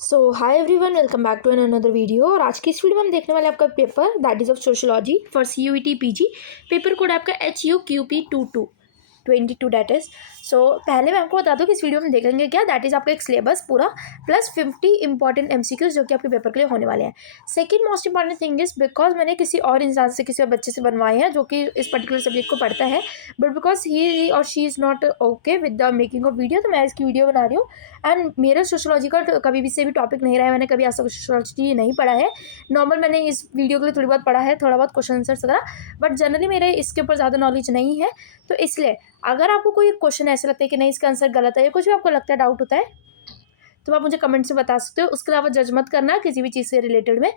So hi everyone, welcome back to another video. और आज की इस वीडियो में हम देखने वाले आपका paper that is of sociology for CUET PG। Paper code आपका HUQP22 डेट इज। सो पहले मैं आपको बता दूं कि इस वीडियो में देखेंगे क्या, दैट इज आपका एक सिलेबस पूरा प्लस 50 इंपॉर्टेंट MCQs जो कि आपके पेपर के लिए होने वाले हैं। Second most important thing is because मैंने किसी और इंसान से, किसी और बच्चे से बनवाए हैं जो कि इस पर्टिकुलर सब्जेक्ट को पढ़ता है, बट बिकॉज ही और she is not okay with the making of video, तो मैं इसकी वीडियो बना रही हूँ। एंड मेरा सोशोलॉजी का कभी भी से भी टॉपिक नहीं रहा है, मैंने कभी आज तक सोशोलॉजी नहीं पढ़ा है। नॉर्मल मैंने इस वीडियो के लिए थोड़ी बहुत पढ़ा है, थोड़ा बहुत क्वेश्चन आंसर्स वगैरह, बट जनरली मेरे इसके ऊपर ज़्यादा नॉलेज नहीं है। तो इसलिए अगर आपको कोई क्वेश्चन ऐसा लगता है कि नहीं इसका आंसर गलत है या कुछ भी आपको लगता है, डाउट होता है, तो आप मुझे कमेंट से बता सकते हो। उसके अलावा जज मत करना किसी भी चीज़ से रिलेटेड में।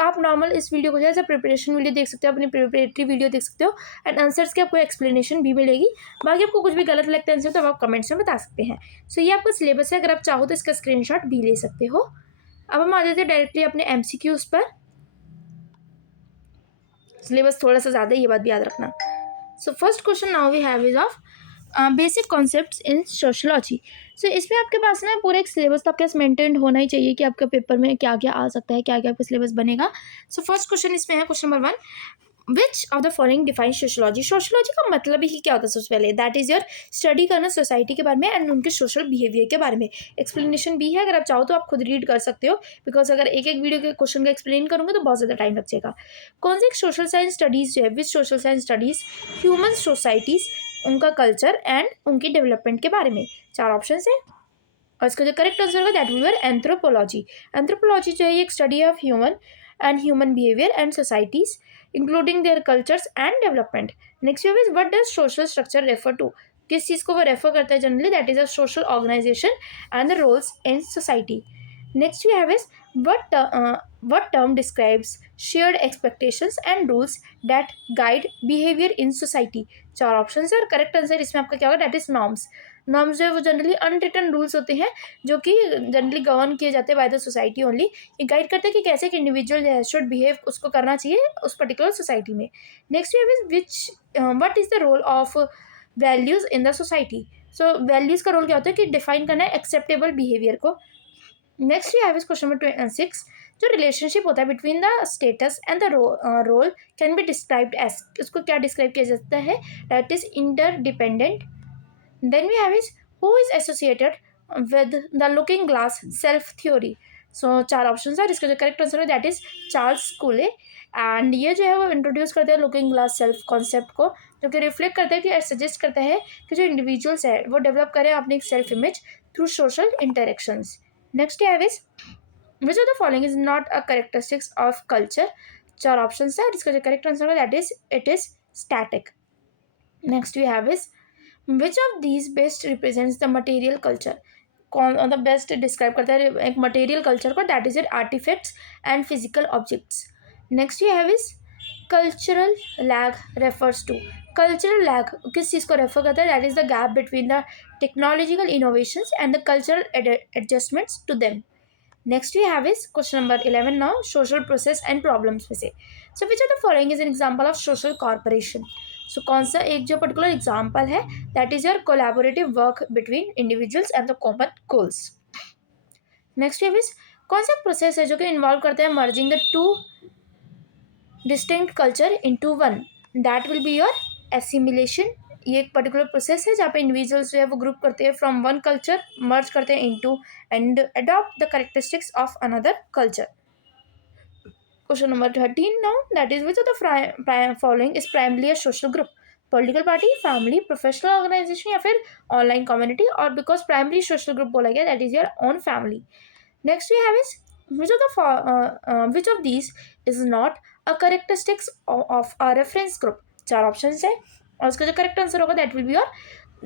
आप नॉर्मल इस वीडियो को जो है प्रिपरेशन वीडियो देख सकते हो, अपनी प्रिपरेटरी वीडियो देख सकते हो, एंड आंसर्स की आपको एक्सप्लेनेशन भी मिलेगी। बाकी आपको कुछ भी गलत लगता है आंसर तो आप कमेंट्स में बता सकते हैं। सो ये आपका सिलेबस है, अगर आप चाहो तो इसका स्क्रीनशॉट भी ले सकते हो। अब हम आ जाते हैं डायरेक्टली अपने MCQs पर। सिलेबस थोड़ा सा ज़्यादा है, ये बात भी याद रखना। So first question now we have is of basic concepts in sociology. So इसमें आपके पास ना पूरा एक सिलेबस तो आपके पास मेंटेन होना ही चाहिए कि आपका पेपर में क्या क्या आ सकता है, क्या क्या आपका सिलेबस बनेगा। सो फर्स्ट क्वेश्चन इसमें है, question number 1, which of the following define sociology. Sociology का मतलब ही क्या होता है सबसे पहले, दैट इज योर स्टडी करना सोसाइटी के बारे में एंड उनके सोशल बिहेवियर के बारे में। एक्सप्लेनेशन भी है, अगर आप चाहो तो आप खुद रीड कर सकते हो, बिकॉज अगर एक एक वीडियो के क्वेश्चन का एक्सप्लेन करूंगा तो बहुत ज़्यादा टाइम लग जाएगा। कौन सी सोशल साइंस स्टडीज़ जो है, which social science studies human societies, उनका कल्चर एंड उनकी डेवलपमेंट के बारे में। चार ऑप्शन है और इसका जो करेक्ट आंसर होगा that will be anthropology. Anthropology जो है एक study of human and human behaviour and societies including their cultures and development. Next is what does social structure refer to. किस चीज़ को वो रेफर करता है generally, that is a social organisation and the roles in society. Next we have is what term describes shared expectations and rules that guide behavior in society। चार option है और correct answer इसमें आपका क्या होगा, that is norms. Norms जो है वो जनरली अनरिटन रूल्स होते हैं जो कि जनरली गवर्न किए जाते हैं बाय द सोसाइटी ओनली। ये गाइड करते हैं कि कैसे एक इंडिविजुअल है शुड बिहेव, उसको करना चाहिए उस पर्टिकुलर सोसाइटी में। Next we have which what is the role of values in the society. So values का रोल क्या होता है कि डिफाइन करना है एक्सेप्टेबल बिहेवियर को। Next we have is question number 6, जो रिलेशनशिप होता है between the status and the role can be described as, उसको क्या डिस्क्राइब किया जाता है, that is interdependent. Then we have is who is associated with the looking glass self theory. So चार option है, इसका जो करेक्ट आंसर है that is Charles Cooley. And ये जो है वो इंट्रोड्यूस करते हैं लुकिंग ग्लास सेल्फ कॉन्सेप्ट को, जो कि रिफ्लेक्ट करता है कि सजेस्ट करता है कि जो इंडिविजुअल्स है वो डेवलप करें अपनी self image through social interactions. Next है is which of the following is not a characteristics of culture. चार ऑप्शन है, इसका जो करेक्ट आंसर है that is it is static. Next we have is which of these best represents the material culture. कौन the best describe करता है एक material culture को, that is it artifacts and physical objects. Next we have is cultural lag refers to. Cultural lag किस चीज़ को refer करता है, that is the gap between the technological innovations and the cultural adjustments to them. Next we have is question number 11 now, social process and problems में से। So which of the following is an example of social corporation. So कौन सा एक जो particular example है, that is your collaborative work between individuals and the common goals. Next we have is कौन सा process है जो कि इन्वॉल्व करता है merging the two distinct culture into one, that will be your assimilation. ये एक पर्टिकुलर प्रोसेस है जहाँ पे इंडिविजुअल्स जो है वो ग्रुप करते हैं फ्रॉम वन कल्चर, मर्ज करते हैं into and adopt the characteristics of another culture. Question number 13 now, that is which of the following is primarily a social group. Political party, family, professional organisation या फिर online community. और because primary social group बोला गया that is your own family. Next we have is which of these is not a characteristics of a reference group. चार option है और उसका जो करेक्ट आंसर होगा that will be your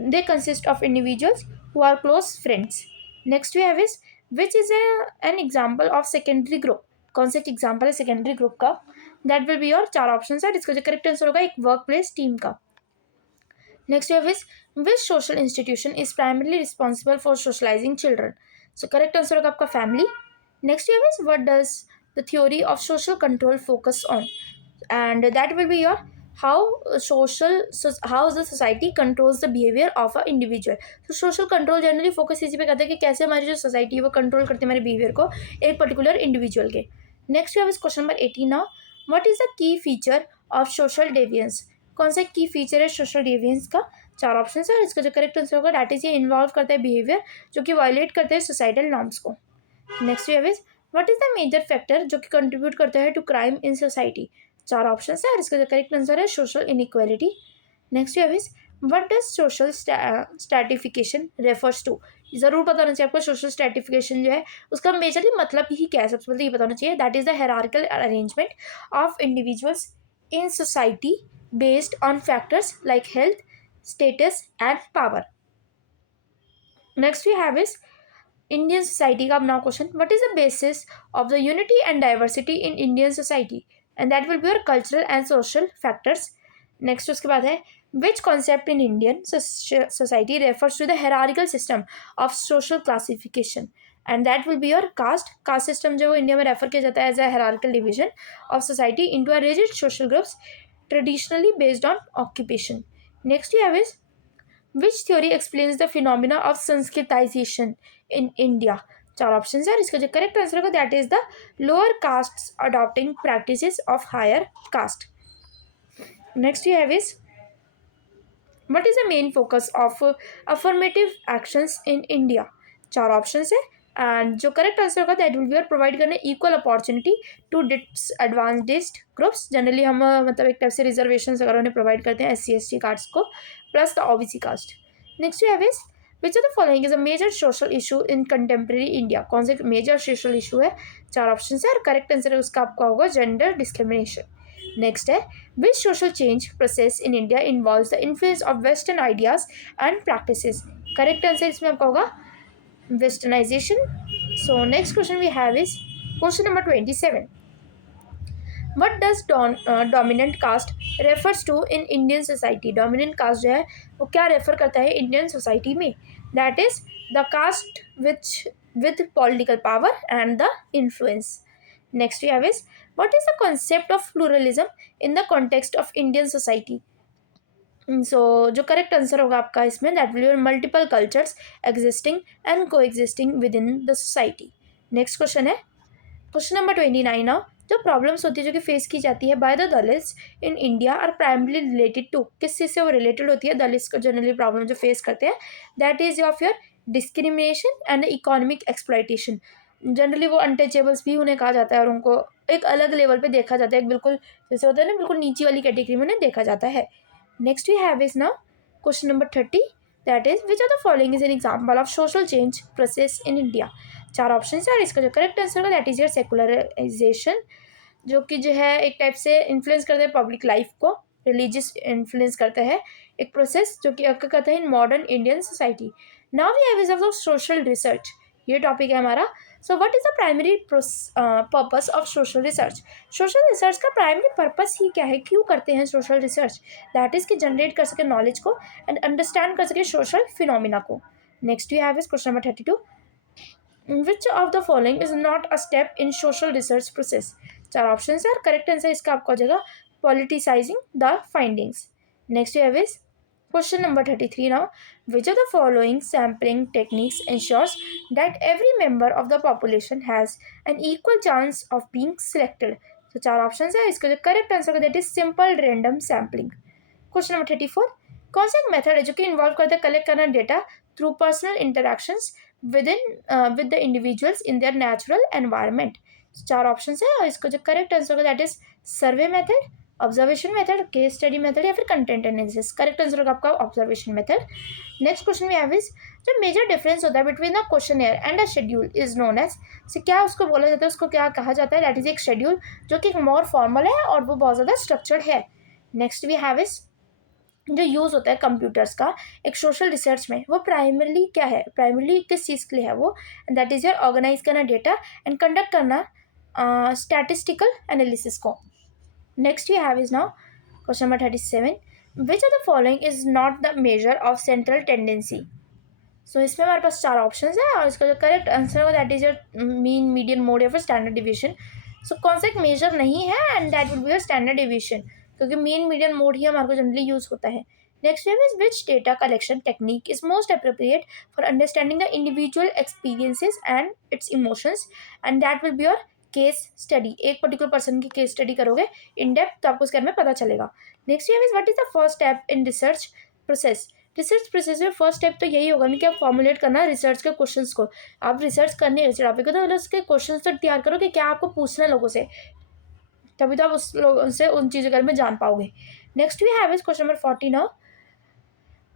they consist of individuals who are close friends. Next we have is which is an example of secondary group. कौन सा एक example है सेकेंडरी ग्रुप का, दैट विल बी योर चार option है, इसका जो correct answer होगा एक वर्क प्लेस टीम का। Next we have is which social institution is primarily responsible for socialising children. So correct answer होगा आपका family. Next we have is what does the theory of social control focus on, and that will be your how the society controls the behavior of a individual. तो social control generally focus इसी पे करते हैं कि कैसे हमारी जो society है वो कंट्रोल करती है हमारे बिहेवियर को एक पर्टिकुलर इंडिविजुअल के. नेक्स्ट है question number 18 now. What is the key feature of social deviance. कौन सा की फीचर है सोशल डेवियंस का. चार ऑप्शन है और इसका जो करेक्ट आंसर होगा दैट इज ये इन्वॉल्व करता है बिहेवियर जो कि वायलेट करते हैं सोसाइटल नॉर्म्स को. नेक्स्ट है what is the major factor जो कि कंट्रीब्यूट करता है टू क्राइम इन सोसाइटी. चार ऑप्शन है और इसका जो करेक्ट आंसर है सोशल इनइक्वालिटी. नेक्स्ट है what does social stratification refers to. ज़रूर पता होना चाहिए आपको सोशल स्ट्रैटिफिकेशन जो है उसका मेजरली मतलब ही क्या है. सबसे पहले ये पता होना चाहिए that is the hierarchical arrangement of individuals in society based on factors like health, status and power. Next we have is Indian society का अपना question. What is the basis of the unity and diversity in Indian society and that will be your cultural and social factors. Next उसके बाद है which concept in Indian society refers to the hierarchical system of social classification and that will be your caste system जो India में refer किया जाता है as a hierarchical division of society into a rigid social groups traditionally based on occupation. Next you have is which theory explains the phenomena of Sanskritisation in India. चार option है और इसका जो correct answer होगा that is the lower caste adopting practices of higher caste. Next you have is what is the main focus of affirmative actions in India. चार option है and जो correct answer होगा that will be provide करना equal opportunity to disadvantaged groups. Generally हम मतलब एक type से reservation अगर उन्हें प्रोवाइड करते हैं SC/ST कार्ड्स को plus the OBC caste. Next you have is which of the following is a major social issue in contemporary India. कौन सा मेजर सोशल इशू है. चार ऑप्शन है और करेक्ट आंसर है उसका आपका होगा जेंडर डिस्क्रिमिनेशन. नेक्स्ट है which social change process in India involves the influence of western ideas and practices. Correct answer इसमें आपका होगा westernization. So next question we have is question number 27. What does dominant caste refers to in Indian society. dominant caste जो है वो क्या refer करता है Indian society में. that is the caste which with political power and the influence. next we have is what is the concept of pluralism in the context of Indian society. So जो correct answer होगा आपका इसमें that will be multiple cultures existing and coexisting within the society. Next question है question number 29 now. जो problems होती है जो कि फेस की जाती है by the Dalits in India are primarily related to. किस चीज़ से वो रिलेटेड होती है दलित्स को जनरली प्रॉब्लम जो फेस करते हैं that is of your discrimination and economic exploitation. Generally वो अनटचेबल्स भी उन्हें कहा जाता है और उनको एक अलग लेवल पे देखा जाता है. एक बिल्कुल जैसे होता है ना बिल्कुल नीची वाली कैटेगरी में उन्हें देखा जाता है. Next we have is now question number 30 that is which of the following is an example of social change process in India. चार ऑप्शन है और इसका जो करेक्ट आंसर होगा दैट इज योर सेकुलराइजेशन जो कि जो है एक टाइप से इन्फ्लुएंस करता है पब्लिक लाइफ को. रिलीजियस इन्फ्लुएंस करता है एक प्रोसेस जो कि अक्कर करता है in modern Indian society. Now we have is of social research. ये टॉपिक है हमारा. So what is the primary purpose of social research. Social research का प्राइमरी पर्पस ही क्या है, क्यों करते हैं सोशल रिसर्च. दैट इज कि जनरेट कर सके नॉलेज को एंड अंडरस्टैंड कर सके सोशल फिनोमिना को. Next you have is question number 32. Which of the following is not a step in social research process. चार ऑप्शन है और करेक्ट आंसर इसका आपका हो जाएगा politicising the findings. Next you have is question number 33 now. Which of the following sampling techniques ensures that every member of the population has an equal chance of being selected. So चार option है इसका जो correct answer है that is simple random sampling. Question number 34. कौन सा एक method है जो कि इन्वॉल्व करता है कलेक्ट करना data through personal interactions with the individuals in their natural environment. चार ऑप्शन है और इसका जो करेक्ट आंसर होगा that is survey method, observation method, case study method या फिर कंटेंट एनालिसिस. करेक्ट आंसर होगा आपका ऑब्जर्वेशन मेथड. नेक्स्ट क्वेश्चन में हैव इज जो मेजर डिफरेंस होता है between a questionnaire and a schedule is known as. से क्या उसको बोला जाता है, उसको क्या कहा जाता है. दैट इज एक शेड्यूल जो कि मोर फॉर्मल है और वो बहुत ज़्यादा स्ट्रक्चर्ड है. नेक्स्ट वी हैव इज जो यूज़ होता है कंप्यूटर्स का एक सोशल रिसर्च में वो प्राइमरली क्या है, प्राइमरली किस चीज़ के लिए है वो. दैट इज योर ऑर्गेनाइज करना डेटा एंड कंडक्ट करना स्टैटिस्टिकल एनालिसिस को. Next you have is now question number 37. Which of the following is not the measure of central tendency. So इसमें हमारे पास चार ऑप्शंस है और इसका जो करेक्ट आंसर होगा that is your mean, median, mode या फिर स्टैंडर्ड डिवीजन. सो कौन सा एक मेजर नहीं है and that will be your standard division. क्योंकि मेन मीडियम मोड ही हमारे को जनरली यूज़ होता है. Next wave is which data collection technique is most appropriate for understanding the individual experiences and it's emotions, and that will be your case study. एक particular person की case study करोगे in depth तो आपको उसके बारे में पता चलेगा. Next wave is what is the first step in research process. Research process में फर्स्ट स्टेप तो यही होगा ना कि आप फॉर्मुलेट करना रिसर्च के क्वेश्चंस को. आप रिसर्च करने टॉपिक को तो उसके क्वेश्चंस तो तैयार करो कि क्या आपको पूछना है लोगों से, तभी तो आप उस लोगों से उन चीज़ों के बारे में जान पाओगे. Next we have is question number 40 now.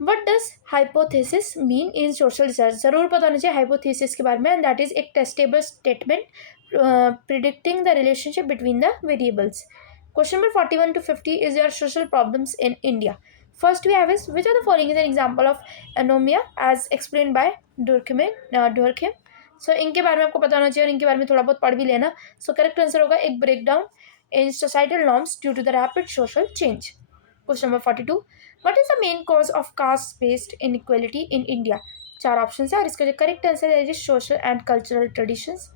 What does hypothesis mean in social research. ज़रूर पता होना चाहिए हाइपोथेसिस के बारे में. एंड दैट इज एक testable statement predicting the relationship between the variables. Question number 41 to 50 is your social problems in India. First we have is which of the following is an example of anomia as explained by Durkheim. So इनके बारे में आपको पता होना चाहिए और इनके बारे में थोड़ा बहुत पढ़ भी लेना. So correct answer होगा एक breakdown in societal norms due to the rapid social change. Question number 42. What is the main cause of caste-based inequality in India? चार options है और इसका जो correct answer है is social and cultural traditions.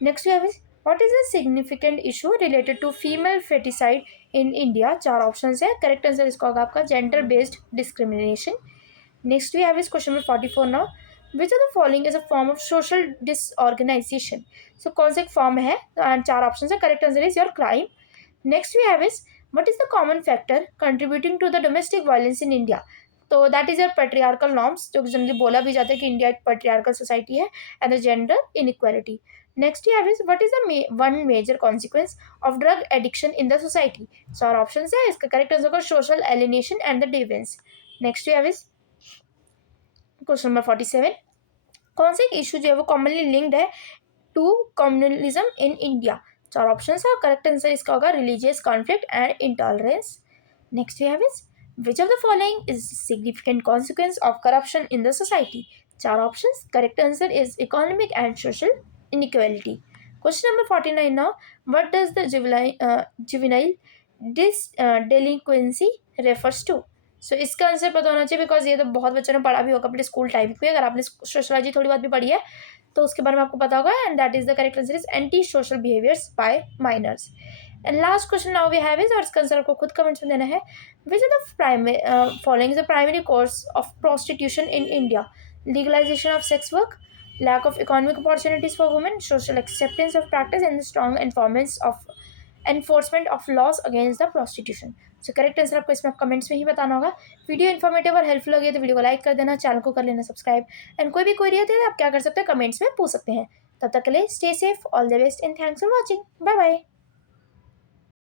Next we have is what is a significant issue related to female feticide in India? चार options है. Correct answer इसका होगा आपका gender based discrimination. Next we have is question number 44 now. Which of the following is a form of social disorganization? So कौन सा एक form है? And चार options है. Correct answer is your crime. Next we have is what is the common factor contributing to the domestic violence in India? तो that is your patriarchal norms, जो generally बोला भी जाता है कि इंडिया एक पेट्रियार्कल सोसाइटी है, and the gender inequality. Next you have is what is the one major consequence of drug addiction in the society. चार ऑप्शन है. इसका करेक्ट आंसर होगा social alienation and the dividends. Next you have is question number 47. कौन सा एक issue जो है वो कॉमनली लिंक्ड है टू कम्युनलिज्म इन इंडिया. चार ऑप्शन है. करेक्ट आंसर इसका होगा religious conflict and intolerance. Next you have is which of the following is significant consequence of corruption in the society. चार options. Correct answer is economic and social inequality. Question number 49 now. What does the juvenile delinquency refers to? So इसका answer पता होना चाहिए because ये तो बहुत बच्चों ने पढ़ा भी होगा अपने स्कूल टाइम पे. अगर आपने सोशलॉजी थोड़ी बहुत भी पढ़ी है तो उसके बारे में आपको पता होगा. And that is the correct answer is anti social behaviours by minors. And last question now we have is, और इसका आंसर आपको खुद कमेंट्स में देना है. Which are the following is the primary cause of prostitution in India. Legalisation of sex work, lack of economic opportunities for women, social acceptance of practice, and the strong enforcement of laws against the prostitution. So correct answer आपको इसमें comments में ही बताना होगा. Video informative और helpful लगे तो video को like कर देना, चैनल को कर लेना सब्सक्राइब. एंड कोई भी क्वेरी होती है तो आप क्या कर सकते हैं, कमेंट्स में पूछ सकते हैं. तब तक के लिए stay safe, all the best and thanks for watching. Bye bye.